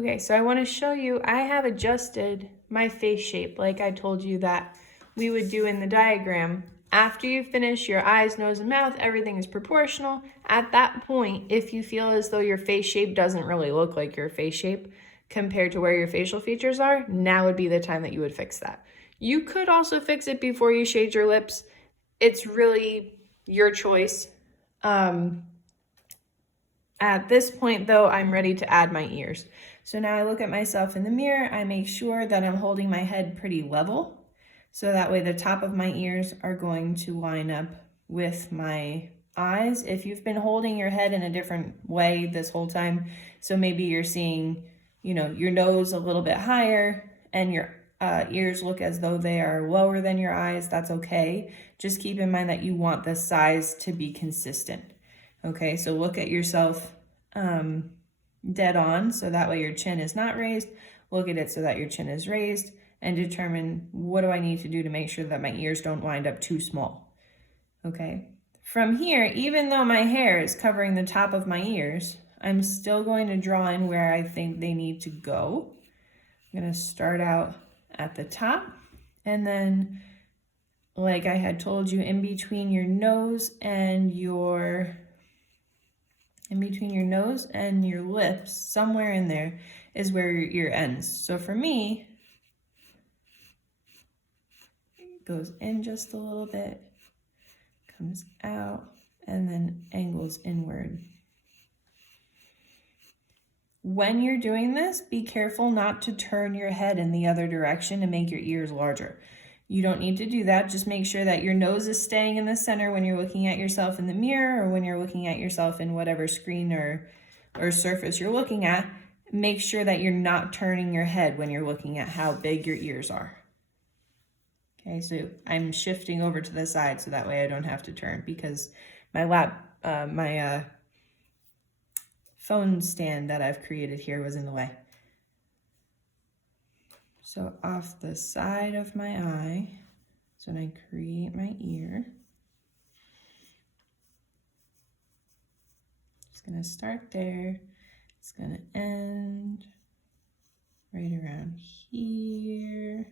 Okay, so I want to show you, I have adjusted my face shape like I told you that we would do in the diagram. After you finish your eyes, nose, and mouth, everything is proportional. At that point, if you feel as though your face shape doesn't really look like your face shape compared to where your facial features are, now would be the time that you would fix that. You could also fix it before you shade your lips. It's really your choice. At this point though, I'm ready to add my ears. So now I look at myself in the mirror, I make sure that I'm holding my head pretty level. So that way the top of my ears are going to line up with my eyes. If you've been holding your head in a different way this whole time, so maybe you're seeing, your nose a little bit higher and your ears look as though they are lower than your eyes, that's okay. Just keep in mind that you want the size to be consistent. Okay, so look at yourself dead on, so that way your chin is not raised. Look at it so that your chin is raised, and determine what do I need to do to make sure that my ears don't wind up too small. Okay, from here, even though my hair is covering the top of my ears, I'm still going to draw in where I think they need to go. I'm going to start out at the top, and then, like I had told you, in between your nose and your lips, somewhere in there is where your ear ends. So for me, it goes in just a little bit, comes out, and then angles inward. When you're doing this, be careful not to turn your head in the other direction and make your ears larger. You don't need to do that. Just make sure that your nose is staying in the center when you're looking at yourself in the mirror, or when you're looking at yourself in whatever screen or surface you're looking at. Make sure that you're not turning your head when you're looking at how big your ears are. Okay, so I'm shifting over to the side so that way I don't have to turn, because my phone stand that I've created here was in the way. So off the side of my eye, so when I create my ear, it's gonna start there, it's gonna end right around here.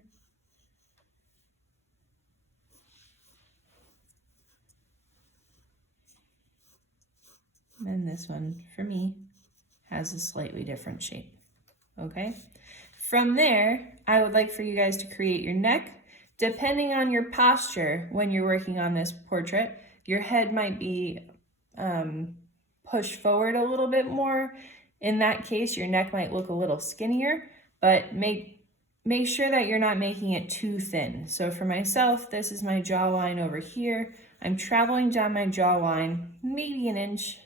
And then this one, for me, has a slightly different shape, okay? From there, I would like for you guys to create your neck. Depending on your posture when you're working on this portrait, your head might be pushed forward a little bit more. In that case, your neck might look a little skinnier, but make sure that you're not making it too thin. So for myself, this is my jawline over here. I'm traveling down my jawline, maybe an inch,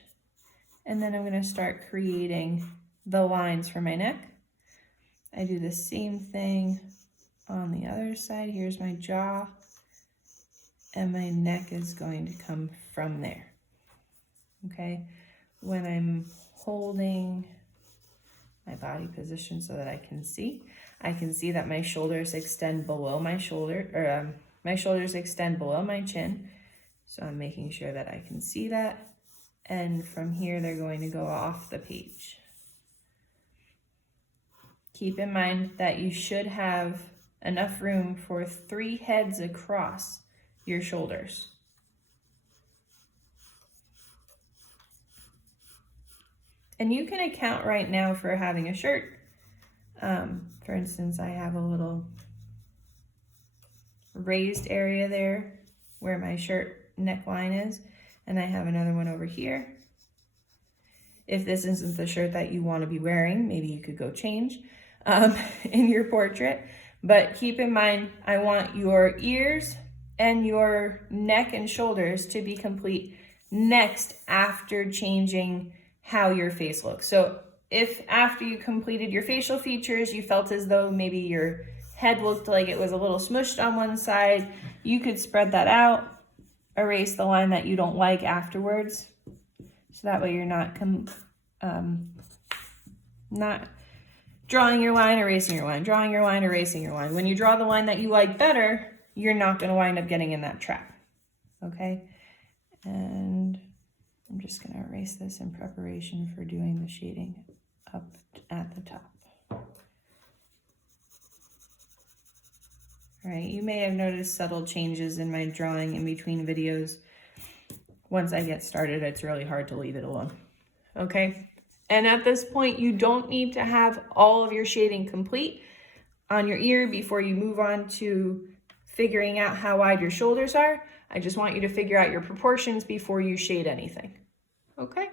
and then I'm gonna start creating the lines for my neck. I do the same thing on the other side. Here's my jaw, and my neck is going to come from there. Okay, when I'm holding my body position so that I can see that my shoulders extend below my shoulder, or my shoulders extend below my chin. So I'm making sure that I can see that. And from here, they're going to go off the page. Keep in mind that you should have enough room for 3 heads across your shoulders. And you can account right now for having a shirt. For instance, I have a little raised area there where my shirt neckline is, and I have another one over here. If this isn't the shirt that you want to be wearing, maybe you could go change in your portrait. But keep in mind, I want your ears and your neck and shoulders to be complete next after changing how your face looks. So if after you completed your facial features, you felt as though maybe your head looked like it was a little smushed on one side, you could spread that out, erase the line that you don't like afterwards. So that way you're not drawing your line, erasing your line, drawing your line, erasing your line. When you draw the line that you like better, you're not going to wind up getting in that trap. Okay? And I'm just going to erase this in preparation for doing the shading up at the top. right? You may have noticed subtle changes in my drawing in between videos. Once I get started, it's really hard to leave it alone, okay? And at this point, you don't need to have all of your shading complete on your ear before you move on to figuring out how wide your shoulders are. I just want you to figure out your proportions before you shade anything, okay?